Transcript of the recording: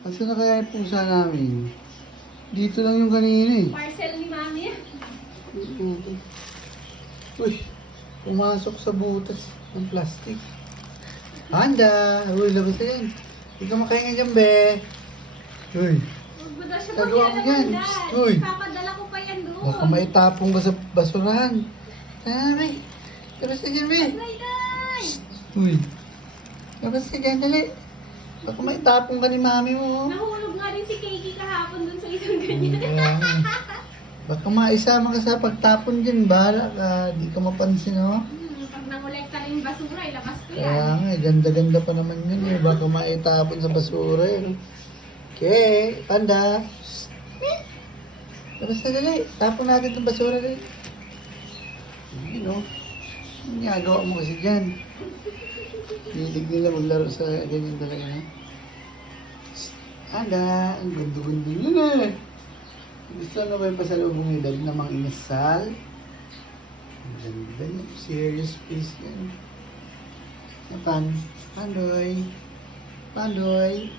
Asa na kaya yung pusa namin? Dito lang yung kanina eh. Parcel ni Mami. Uy, pumasok sa butas ng plastic. Handa! Uy, labas na yan. Hindi ka makahinga dyan, be. Uy, Huwag mo daw siya Tagawa mo yan. maglalagyan. Uy. Papadala ko pa yan doon. baka maitapong ka sa basurahan. Ay, labas na dyan, be. Nay, nay! Uy, labas ka dyan, dali. Baka maitapong ka ni mami mo. Nahulog nga rin si Keiki kahapon doon sa isang ganyan. Baka maisama ka sa pagtapon dyan. Bahala ka, di ka mapansin, oh. Pag nangolekta rin yung basura, ilabas ko yan. Kaya nga, ganda-ganda pa naman yun eh. Baka maitapon sa basura eh. Okay, panda. Labas na dali. Tapon natin itong basura dali. Yun o. Ang ginagawa mo kasi dyan. Hilig nila maglaro sa ganyan talaga. Panda, ang gundo-gundo yun eh. Gusto na ba yung pasalubong ni Dad na mga inasal? Ang ganda niya. Serious face yan. Pandoy. Pandoy.